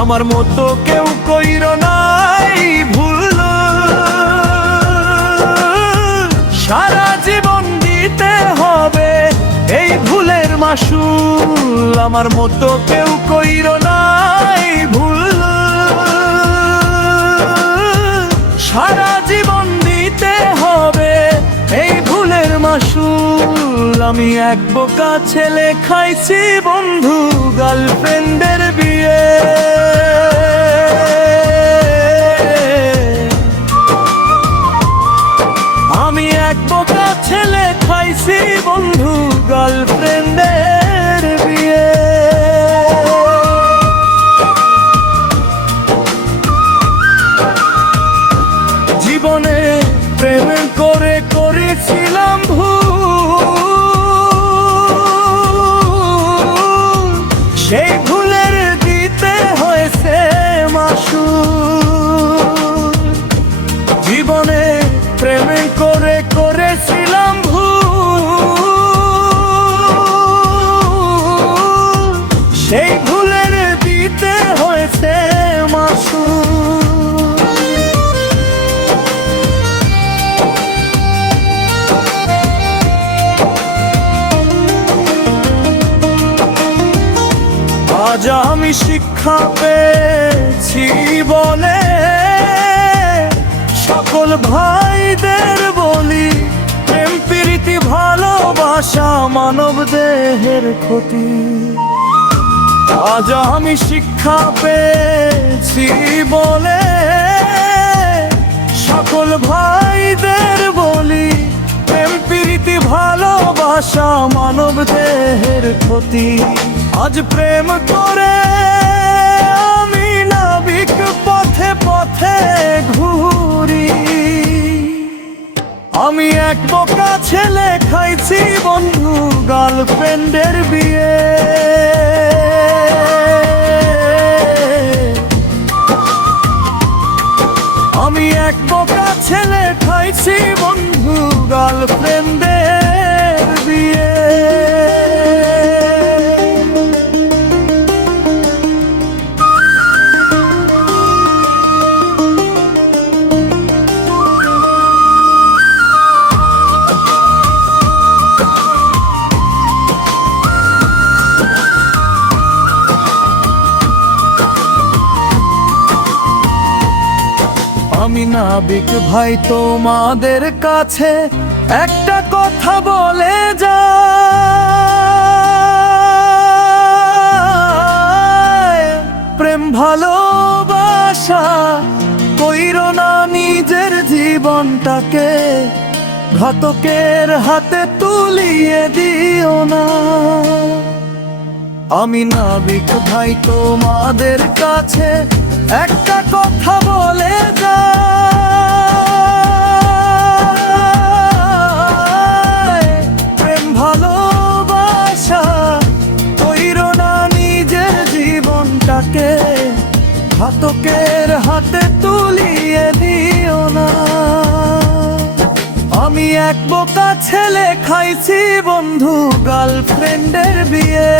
আমার মতো কেউ কইরো নাই ভুল, সারা জীবন দিতে হবে এই ভুলের মাসুল। আমার মতো কেউ কইরো নাই ভুল, সারা জীবন দিতে হবে এই ভুলের মাসুল। আমি এক বোকা ছেলে খাইছি বন্ধু গার্লফ্রেন্ডের বিয়ে। আমি এক বোকা ছেলে খাইছি বন্ধু গার্লফ্রেন্ডের বিয়ে। জীবনে প্রেম করে করেছিলাম ভুল, সেই ভুলের দিতে হয়েছে মাসুল। জীবনে প্রেম করে করেছিলাম ভুল, সেই ভুলের দিতে হয়েছে মাসুল। আজ আমি শিক্ষা পেয়েছি বলে সকল ভাইদের বলি, প্রেম প্রীতি ভালোবাসা মানব দেহের ক্ষতি। আজ আমি শিক্ষা পেয়েছি বলে সকল ভাইদের বলি, প্রেম প্রীতি ভালোবাসা মানব দেহের ক্ষতি। আজ প্রেম করে আমি নাবিক পথে পথে ঘুরি। আমি এক বোকা ছেলে খাইছি বন্ধু গার্লফ্রেন্ডের বিয়ে। আমি এক বোকা ছেলে খাইছি বন্ধু গার্লফ্রেন্ডের বিয়ে। আমি নাবিক ভাই তোমাদের কাছে একটা কথা বলে যাই, প্রেম ভালোবাসা কইরো না নিজের জীবনটাকে, ঘাতকের হাতে তুলিয়ে দিও না। আমি নাবিক ভাই তোমাদের কাছে একটা কথা বলে যাই, প্রেম ভালোবাসা কইরো না নিজের জীবনটাকে, ঘাতকের হাতে তুলিয়ে দিও না। আমি এক বোকা ছেলে খাইছি বন্ধু গার্লফ্রেন্ডের বিয়ে।